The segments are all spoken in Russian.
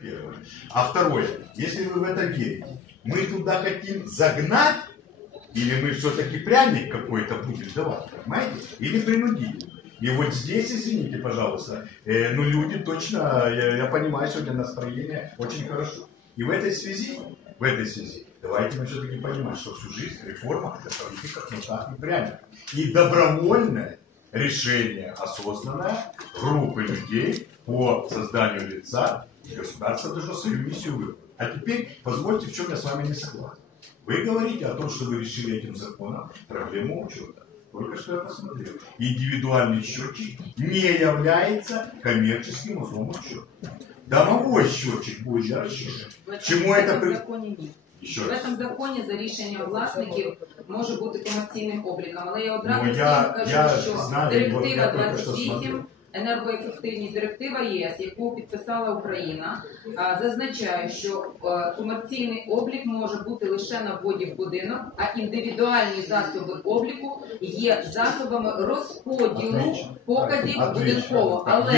Первое. А второе, если вы в это верите, мы туда хотим загнать, или мы все-таки пряник какой-то будем давать, понимаете? Или принудить. И вот здесь, извините, пожалуйста, э, ну люди точно, я, я понимаю сегодня настроение очень хорошо. И в этой связи, в этой связи, давайте мы все-таки понимать, что всю жизнь реформа это политика кнута и пряника. И добровольное решение осознанное группы людей по созданию лица, государство должно свою миссию выполнить. А теперь позвольте, в чем я с вами не согласен. Вы говорите о том, что вы решили этим законом проблему учета. Только что я посмотрел. Индивидуальный счетчик не является коммерческим узлом учета. Домовой счетчик будет для расчета. Чому в это цьому при- законі ні. Еще В раз. цьому законі за рішенням власників може бути комерційним обліком. Але я одразу Ну, всім я- кажу, я що знаю, директива бо я тільки що 28, смотрю. енергоефективність директива ЄС, яку підписала Україна, зазначає, що е, комерційний облік може бути лише на вводі в будинок, а індивідуальні засоби обліку є засобами розподілу показів Отлично. будинково. Але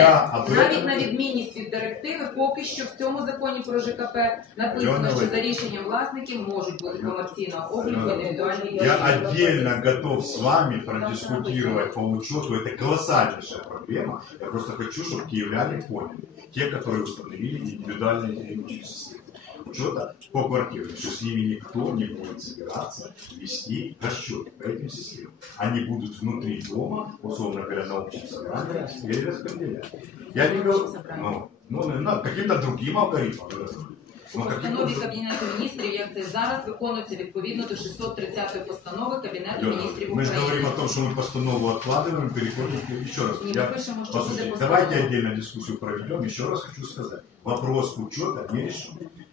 навіть на відмінність від директиви, поки що в цьому законі про ЖКП написано, що за рішенням власників можуть бути комерційного обліку індивідуальні Я отдельно готов с вами продискутировать по учету. Это колоссальнейшая проблема. Я просто хочу, чтобы киевляне поняли. Те, которые установили индивидуальные технические системы учета по квартирам, что с ними никто не будет собираться вести расчеты по этим системам. Они будут внутри дома, условно говоря, на общем собрании, перераспределять. Я не говорю, ну, ну, на каким-то другим алгоритмом У Ну, постанові каким-то- Кабінету міністрів, як це зараз, виконується відповідно до 630 постанови Кабінету міністрів Мы же говорим України. о том, что мы постанову откладываем, переходим к еще раз. Ні, Я- ми пишемо, що Послушайте, буде давайте постанова. отдельно дискуссию проведем. Еще раз хочу сказать. Вопрос учета не решен.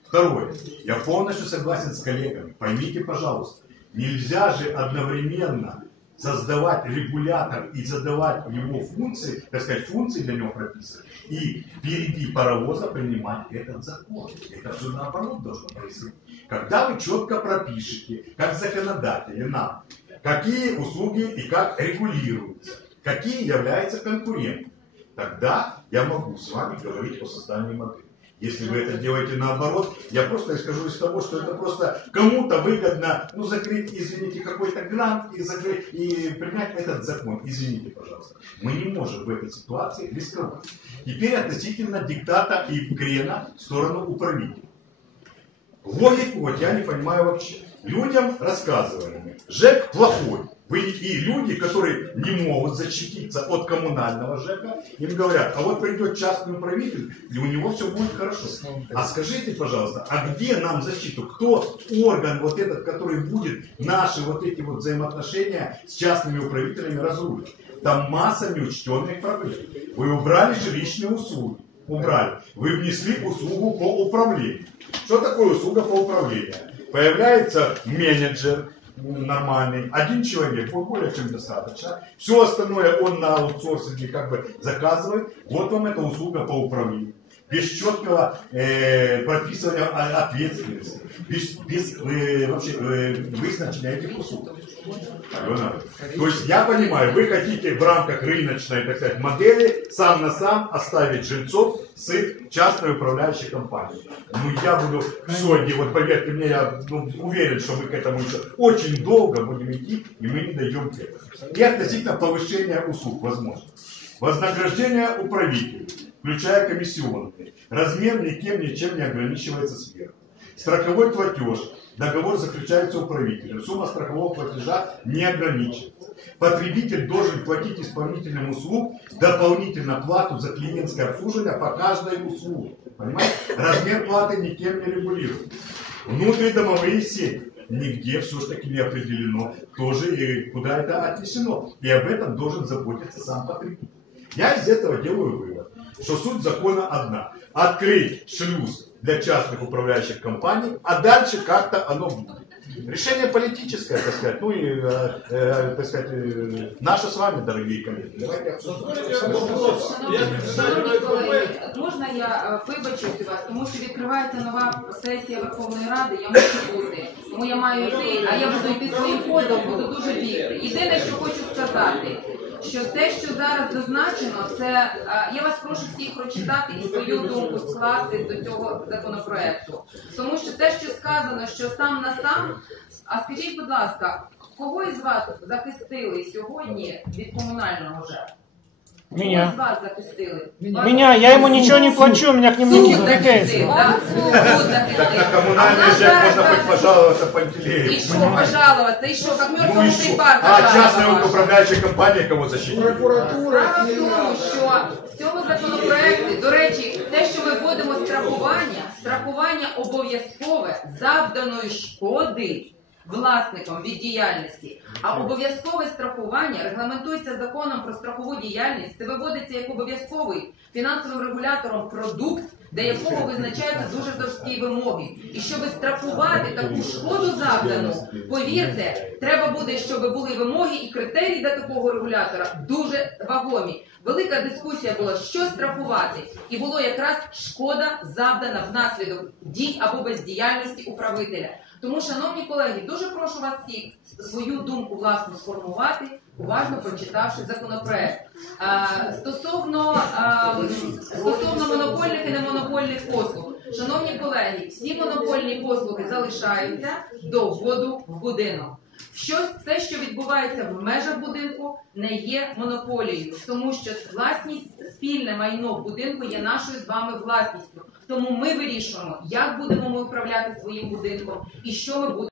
Второе. Я полностью согласен с коллегами. Поймите, пожалуйста, нельзя же одновременно создавать регулятор и задавать его функции, так сказать, функции для него прописывать, и впереди паровоза принимать этот закон. Это все наоборот должно происходить. Когда вы четко пропишете, как законодатели нам, какие услуги и как регулируются, какие являются конкурентами, тогда я могу с вами говорить о создании модели. Если вы это делаете наоборот, я просто исхожу из того, что это просто кому-то выгодно, ну, закрыть, извините, какой-то грант и закрыть, и принять этот закон. Извините, пожалуйста. Мы не можем в этой ситуации рисковать. Теперь относительно диктата и крена в сторону управителя. Логику вот я не понимаю вообще. Людям рассказывали ЖЭК плохой. Вы, и люди, которые не могут защититься от коммунального ЖЭКа, им говорят, а вот придет частный управитель, и у него все будет хорошо. А скажите, пожалуйста, а где нам защиту? Кто орган вот этот, который будет наши вот эти вот взаимоотношения с частными управителями разрулить? Там масса неучтенных проблем. Вы убрали жилищные услуги. Убрали. Вы внесли услугу по управлению. Что такое услуга по управлению? Появляется менеджер нормальный, один человек, вот более чем достаточно. Все остальное он на аутсорсинге как бы заказывает. Вот вам эта услуга по управлению. Без четкого э, прописывания о- ответственности, без, без э, вообще э, этих услуг. Алена, То есть я понимаю, вы хотите в рамках рыночной, так сказать, модели сам на сам оставить жильцов с частной управляющей компанией. Ну я буду сегодня, вот поверьте мне, я ну, уверен, что мы к этому еще очень долго будем идти, и мы не дойдем к этому. И относительно повышения услуг, возможно. Вознаграждение управителей, включая комиссионные. Размер никем ничем не ограничивается сверху. Страховой платеж. Договор заключается управителем. Сумма страхового платежа не ограничивается. Потребитель должен платить исполнителям услуг дополнительно плату за клиентское обслуживание по каждой услуге. Понимаете? Размер платы никем не регулируется. Внутридомовые сети. Нигде все-таки не определено, тоже и куда это отнесено. И об этом должен заботиться сам потребитель. Я из этого делаю вывод, что суть закона одна. Открыть шлюз для частных управляющих компаний, а дальше как-то оно будет. Решение политическое, так сказать, ну и, э, э, так сказать, э, наше с вами, дорогие коллеги. Давайте обсудим. Вопрос. Шановні, Я шановні знаю, колеги, можна я е, вибачусь у вас, тому що відкривається нова сесія Верховної Ради, я мушу бути. Тому я маю йти, а я буду йти своїм ходом, буду дуже бігти. Єдине, що хочу сказати, що те, що зараз зазначено, це е, я вас прошу всіх прочитати і свою думку скласти до цього законопроекту. Тому що те, що сказано, що сам на сам, а скажіть, будь ласка, кого із вас захистили сьогодні від комунального жертв? Меня. вас захистили? Меня, я ему ничего не плачу, у меня к нему никаких претензий. да? Суд Так на коммунальный А можно хоть пожаловаться И Пантелееву. что, пожаловаться? И что, как Ну мертвому и что? припарка А частная управляющая компания кого защитила? Справа в тому, що в цьому законопроекті, до речі, те, що ми вводимо страхування, страхування обов'язкове завданої шкоди власникам від діяльності. А обов'язкове страхування регламентується законом про страхову діяльність. Це виводиться як обов'язковий фінансовим регулятором продукт, для якого визначаються дуже жорсткі вимоги. І щоб страхувати таку шкоду завдану, повірте, треба буде, щоб були вимоги і критерії для такого регулятора дуже вагомі. Велика дискусія була, що страхувати, і було якраз шкода завдана внаслідок дій або бездіяльності управителя. Тому, шановні колеги, дуже прошу вас всіх свою думку власну сформувати, уважно прочитавши законопроект. А, стосовно, а, стосовно монопольних і немонопольних послуг, шановні колеги, всі монопольні послуги залишаються до вводу в будинок. Щось те, що відбувається в межах будинку, не є монополією, тому що власність спільне майно будинку є нашою з вами власністю. Тому ми вирішуємо, як будемо ми управляти своїм будинком і що ми будемо.